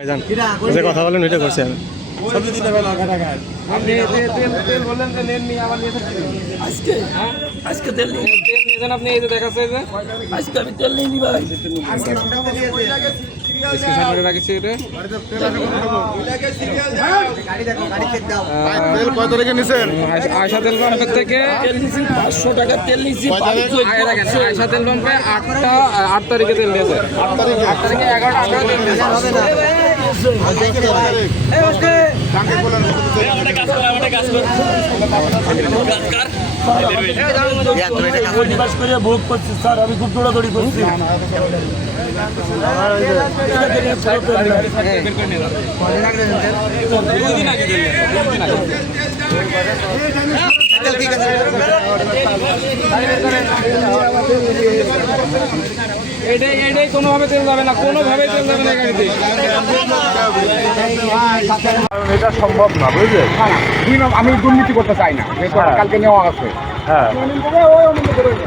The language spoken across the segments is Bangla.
যে কথা বলেন ওইটা করছি আমি। আপনি তেল বললেন যে নেন নি আবার নিয়ে থাকছেন আজকে তেল নিয়েছেন আপনি এই যে দেখাচ্ছে যে আজকে আমি তেল নিয়ে নিই ভাই। স্ক্রিনশট করে রাখছি এটা তেল কত তারিখে নিছেন? আয়শা তেল পাম্পের থেকে তেল নিছি 500 টাকা তেল নিছি। দেখেন আয়শা তেল পাম্পে 8 তারিখে তেল দিয়েছে 8 তারিখে 11টা 18 তেল দিয়েছে ভোগ করছি স্যার, আমি খুব দৌড়াদৌড়ি করছি। এটাই কোনোভাবে তেল যাবে না, কোনোভাবে তেল যাবে না গাড়িতে। এটা সম্ভব না, বুঝলেন? আমি দুর্নীতি করতে চাই না, কালকে নেওয়া আছে। হ্যাঁ,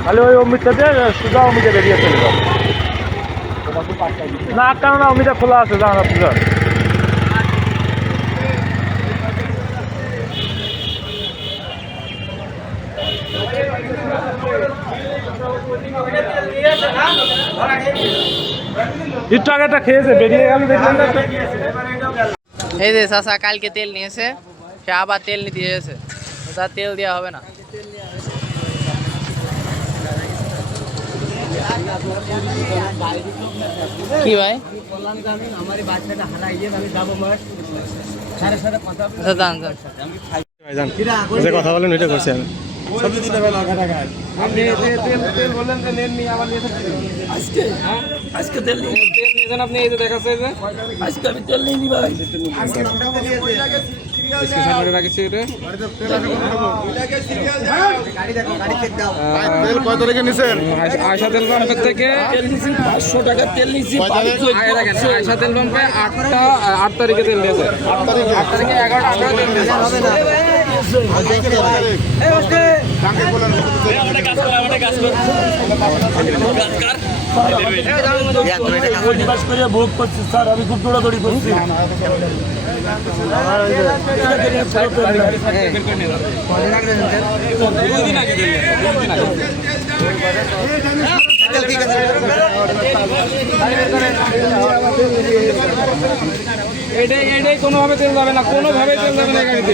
তাহলে ওই অমিতটাতে সুদা অমিতে বেরিয়ে চলে যাবে না, কারণ অমিতা খোলা আছে জানা বুঝলেন। একটু আগে একটা খেয়েছে বেরিয়ে গেল দেখলেন না? এই যে চাচা কালকে তেল নিয়েছে, সে আবার তেল নিতে এসেছে, তার তেল দেওয়া হবে না। কি ভাই আচ্ছা দান দান। যে কথা বলেন ওইটা করছি আমি। আপনি তেল বললেন যে নেন নি আবার নিয়ে থাকছেন আজকে তেল নিয়েছেন আপনি এই যে দেখাচ্ছে যে আজকে আমি তেল নিয়ে নিই ভাই। স্ক্রিনশট করে রাখছি এটা তেল কত তারিখে নিছেন? আয়শা তেল পাম্পের থেকে তেল নিছি 500 টাকা তেল নিছি। দেখেন আয়শা তেল পাম্পে 8 তারিখে তেল দিয়েছে 8 তারিখে 11টা 18 তেল দিয়েছে ভোগ করছি স্যার, আমি খুব দৌড়াদৌড়ি করছি। এটাই কোনোভাবে তেল যাবে না, কোনোভাবে তেল যাবে না গাড়িতে।